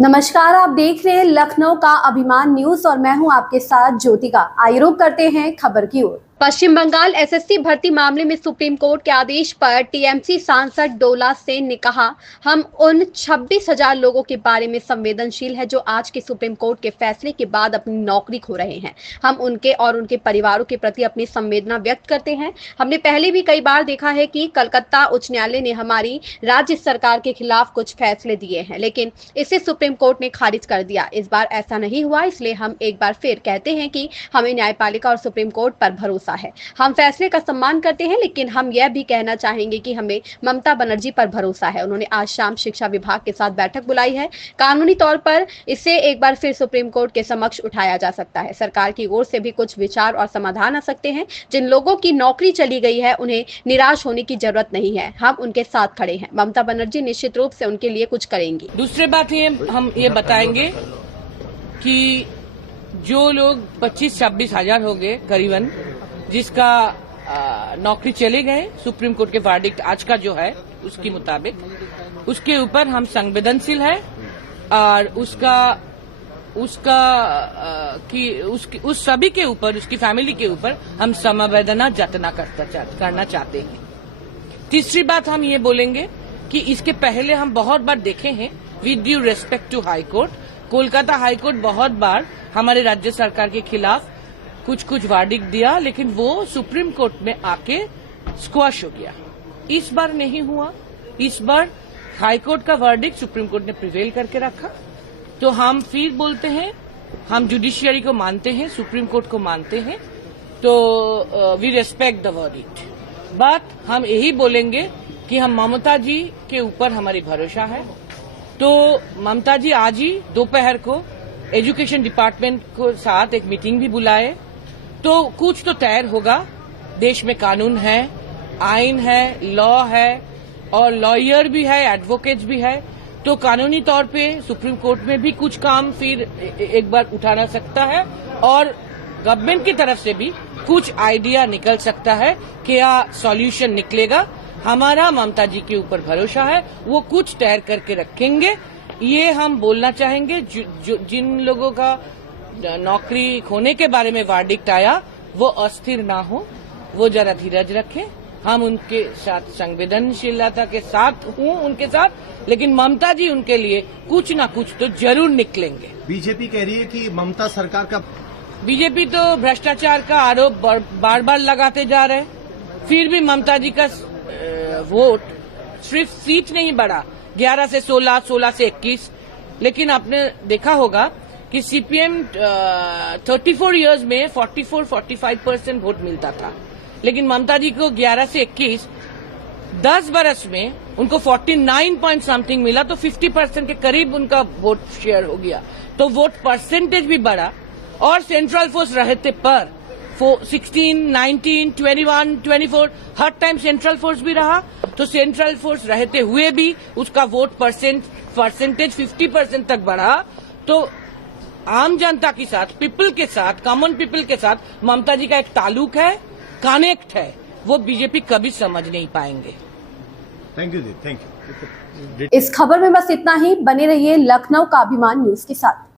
नमस्कार, आप देख रहे हैं लखनऊ का अभिमान न्यूज और मैं हूं आपके साथ ज्योतिका। आइए रुक करते हैं खबर की ओर। पश्चिम बंगाल एसएससी भर्ती मामले में सुप्रीम कोर्ट के आदेश पर टीएमसी सांसद डोला सेन ने कहा, हम उन 26,000 लोगों के बारे में संवेदनशील है जो आज के सुप्रीम कोर्ट के फैसले के बाद अपनी नौकरी खो रहे हैं। हम उनके और उनके परिवारों के प्रति अपनी संवेदना व्यक्त करते हैं। हमने पहले भी कई बार देखा है कि कलकत्ता उच्च न्यायालय ने हमारी राज्य सरकार के खिलाफ कुछ फैसले दिए हैं, लेकिन इसे सुप्रीम कोर्ट ने खारिज कर दिया। इस बार ऐसा नहीं हुआ, इसलिए हम एक बार फिर कहते हैं कि हमें न्यायपालिका और सुप्रीम कोर्ट पर भरोसा है। हम फैसले का सम्मान करते हैं, लेकिन हम यह भी कहना चाहेंगे कि हमें ममता बनर्जी पर भरोसा है। उन्होंने आज शाम शिक्षा विभाग के साथ बैठक बुलाई है। कानूनी तौर पर इसे एक बार फिर सुप्रीम कोर्ट के समक्ष उठाया जा सकता है। सरकार की ओर से भी कुछ विचार और समाधान आ सकते हैं। जिन लोगों की नौकरी चली गई है उन्हें निराश होने की जरूरत नहीं है। हम उनके साथ खड़े हैं। ममता बनर्जी निश्चित रूप से उनके लिए कुछ करेंगी। दूसरी बात हम ये बताएंगे कि जो लोग 25-26 हजार हो गए करीबन, जिसका नौकरी चले गए सुप्रीम कोर्ट के वर्डिक्ट आज का जो है उसके मुताबिक, उसके ऊपर हम संवेदनशील है और उस सभी के ऊपर, उसकी फैमिली के ऊपर हम समवेदना जतना करना चाहते हैं। तीसरी बात हम ये बोलेंगे कि इसके पहले हम बहुत बार देखे हैं, with due respect to High Court, Kolkata High Court बहुत बार हमारे राज्य सरकार के खिलाफ कुछ वर्डिक्ट दिया, लेकिन वो सुप्रीम कोर्ट में आके स्क्वाश हो गया। इस बार नहीं हुआ। इस बार हाई कोर्ट का वर्डिक्ट सुप्रीम कोर्ट ने प्रिवेल करके रखा। तो हम फिर बोलते हैं, हम जुडिशियरी को मानते हैं, सुप्रीम कोर्ट को मानते हैं, तो we respect the verdict. But हम यही बोलेंगे कि हम ममता जी के ऊपर हमारी भरोसा है। तो ममता जी आज ही दोपहर को एजुकेशन डिपार्टमेंट को साथ एक मीटिंग भी बुलाए, तो कुछ तो तैयार होगा। देश में कानून है, आइन है, लॉ है और लॉयर भी है, एडवोकेट्स भी है। तो कानूनी तौर पे सुप्रीम कोर्ट में भी कुछ काम फिर एक बार उठाना सकता है और गवर्नमेंट की तरफ से भी कुछ आइडिया निकल सकता है। क्या सॉल्यूशन निकलेगा? हमारा ममता जी के ऊपर भरोसा है, वो कुछ तैयार करके रखेंगे। ये हम बोलना चाहेंगे। जिन लोगों का नौकरी खोने के बारे में वर्डिक्ट आया, वो अस्थिर ना हो, वो जरा धीरज रखें। हम उनके साथ संवेदनशीलता के साथ उनके साथ, लेकिन ममता जी उनके लिए कुछ ना कुछ तो जरूर निकलेंगे। बीजेपी कह रही है कि ममता सरकार का, बीजेपी तो भ्रष्टाचार का आरोप बार बार लगाते जा रहे हैं। फिर भी ममता जी का वोट सिर्फ सीट नहीं बढ़ा, 11 से 16, 16 से 21। लेकिन आपने देखा होगा कि सीपीएम 34 इयर्स में 44-45% वोट मिलता था, लेकिन ममता जी को 11 से 21 10 बरस में उनको 49 पॉइंट समथिंग मिला, तो 50% के करीब उनका वोट शेयर हो गया। तो वोट परसेंटेज भी बढ़ा। और सेंट्रल फोर्स रहते पर 16, 19, 21, 24 हर टाइम सेंट्रल फोर्स भी रहा। तो सेंट्रल फोर्स रहते हुए भी उसका वोट परसेंटेज 50% तक बढ़ा। तो आम जनता के साथ, पीपल के साथ, कॉमन पीपल के साथ ममता जी का एक ताल्लुक है, कनेक्ट है, वो बीजेपी कभी समझ नहीं पाएंगे। Thank you ji, thank you. इस खबर में बस इतना ही। बने रहिए लखनऊ का अभिमान न्यूज के साथ।